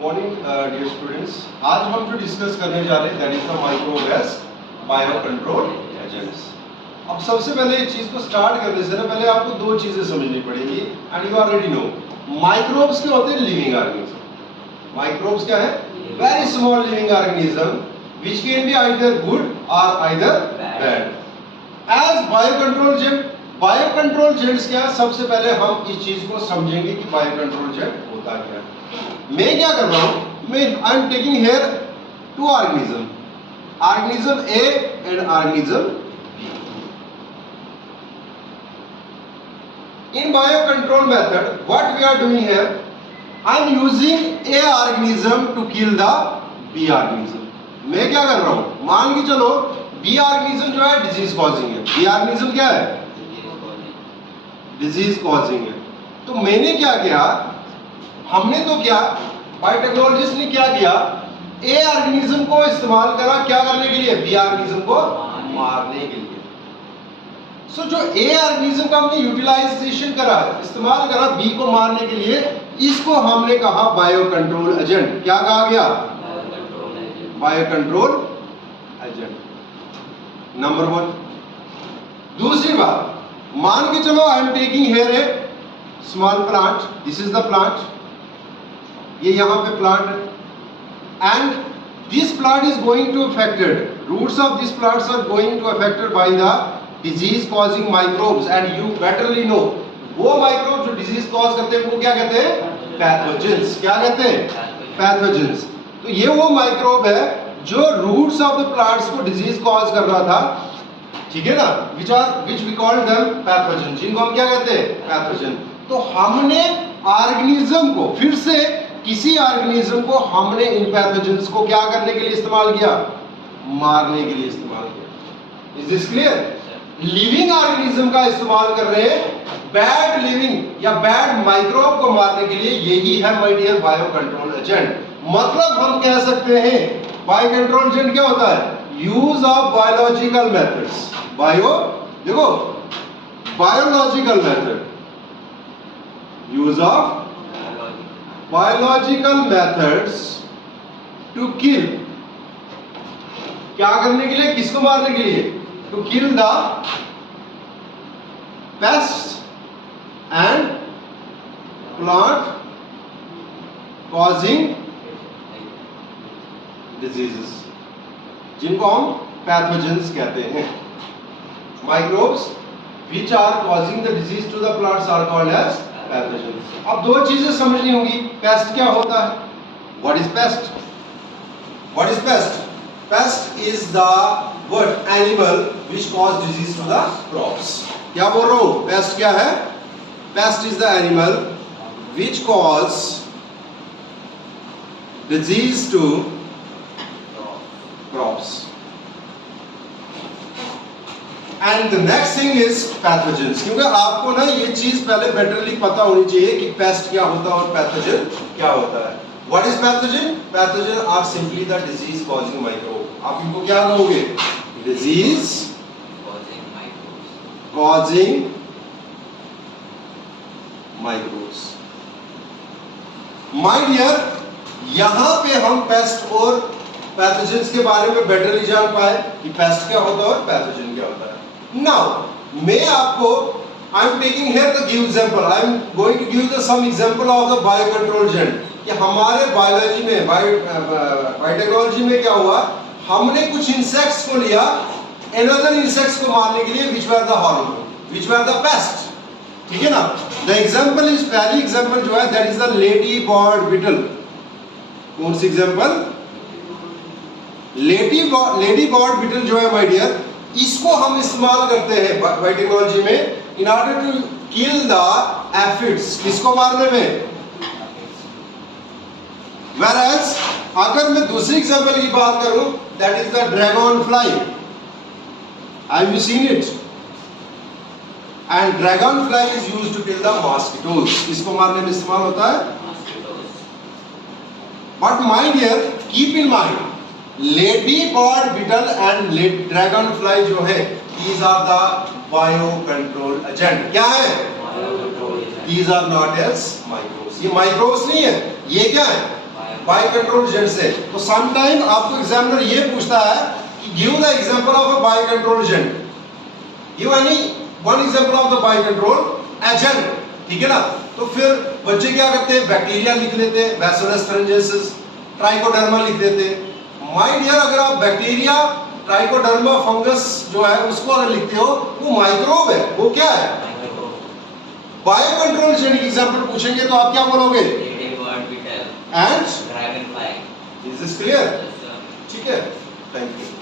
Morning dear students, आज हम जो डिस्कस करने जा रहे हैं that is the microbe as bio control agents. अब सबसे पहले इस चीज को स्टार्ट करने से ना पहले आपको दो चीजें समझनी पड़ेगी and you already know. Microbes क्या होते हैं? Living organism. माइक्रोब्स क्या है? Very small living organism which can be either good और either bad. As bio control agent, bio control agents क्या है? सबसे पहले हम इस चीज को समझेंगे कि बायो कंट्रोल एजेंट होता क्या है। मैं क्या कर रहा हूं? मैं I am taking here two organism, organism A and organism B. In bio control method what we are doing here, I am using a organism to kill the B organism. मैं क्या कर रहा हूं? मान के चलो बी ऑर्गेनिज्म जो है डिजीज कॉजिंग है। बी ऑर्गेनिज्म क्या है? डिजीज कॉजिंग है। तो मैंने क्या किया, हमने तो क्या बायोटेक्नोलॉजिस्ट ने क्या किया, ए ऑर्गेनिज्म को इस्तेमाल करा क्या करने के लिए? बी ऑर्गेनिज्म को मारने के लिए। सो जो ए ऑर्गेनिज्म का हमने यूटिलाइजेशन करा, इस्तेमाल करा बी को मारने के लिए, इसको हमने कहा बायो कंट्रोल एजेंट। क्या कहा गया? Bio control agent number 1। दूसरी बात, मान के चलो I am taking here a small plant, this is the plant, ये यहां पे प्लांट है and this plant is going to affected, roots of this plants are going to affected by the disease causing microbes and you betterly know वो microbe जो disease cause करते हैं वो क्या कहते हैं? पैथोजेंस। क्या कहते हैं? पैथोजेंस। तो ये वो माइक्रोब है जो रूट्स ऑफ द प्लांट्स को डिजीज कॉज कर रहा था, ठीक है ना, which we call them pathogen, जिनको हम क्या कहते हैं? पैथोजन। तो हमने ऑर्गेनिज्म को फिर से किसी ऑर्गेनिज्म को हमने इन पैथोजेंस को क्या करने के लिए इस्तेमाल किया? मारने के लिए इस्तेमाल किया। Is this clear? Living organism का इस्तेमाल कर रहे हैं बैड लिविंग या बैड माइक्रोब को मारने के लिए। यही है my dear bio control agent. मतलब हम कह सकते हैं बायो कंट्रोल एजेंट क्या होता है? Use of biological methods. Bio देखो biological method, use of biological methods to kill, क्या करने के लिए? किसको मारने के लिए? To kill the pest and plant causing diseases, जिनको हम पैथोजेंस कहते हैं। Microbes which are causing the disease to the plants are called as pathogens। अब दो चीजें समझनी होगी। पेस्ट क्या होता है? What is pest? What is pest? Pest is the what animal which cause disease to the crops। क्या बोल रहा हूँ? पेस्ट क्या है? Pest is the animal which cause disease to crops। And the next thing is pathogens. क्योंकि आपको ना ये चीज पहले बेटरली पता होनी चाहिए कि पेस्ट क्या होता है और पैथोजन क्या होता है। What is pathogen? Pathogen are simply the disease causing microbe. आप इनको क्या कहोगे? Disease causing microbes. My dear, यहां पे हम पेस्ट और पैथोजेंस के बारे में बेटरली जान पाए कि पेस्ट क्या होता है और पैथोजन क्या होता है। Now, मैं आपको I am taking here the give example. I am going to give the some example of the biocontrol agent। कि हमारे बायोलॉजी में बायोटेक्नोलॉजी में क्या हुआ, हमने कुछ इंसेक्ट्स को लिया another insects को मारने के लिए which were the harmful, which were the pest। ठीक है ना? The example is, पहली example जो है that is the lady bird beetle। कौन सी example? लेडी बर्ड बीटल जो है माय डियर, इसको हम इस्तेमाल करते हैं बायोटेक्नोलॉजी में in order to kill the aphids. किसको मारने में? Whereas अगर मैं दूसरी एग्जांपल की बात करूं that is the dragonfly. Have you seen it? And dragonfly is used to kill the mosquitoes. इसको मारने में इस्तेमाल होता है। But my dear keep in mind, ladybird beetle and dragonfly जो है these are the bio control agent. क्या है? These are not as microbes। ये माइक्रोब्स नहीं है, ये क्या है? बाय कंट्रोल एजेंट से। तो सम टाइम आपको एग्जामिनर ये पूछता है कि give the example of a bio control agent, give any one example of the bio control agent, ठीक है ना। तो फिर बच्चे क्या करते हैं, बैक्टीरिया लिख लेते हैं, बैसिलस thuringiensis, ट्राइकोडर्मा लिख देते हैं। माय डियर, अगर आप बैक्टीरिया, ट्राइकोडर्मा, फंगस जो है उसको अगर लिखते हो, वो माइक्रोब है, वो क्या है, बायो कंट्रोल एजेंट की एग्जांपल पूछेंगे तो आप क्या बोलोगे, and Dragonfly. Is this clear? ठीक है, थैंक यू।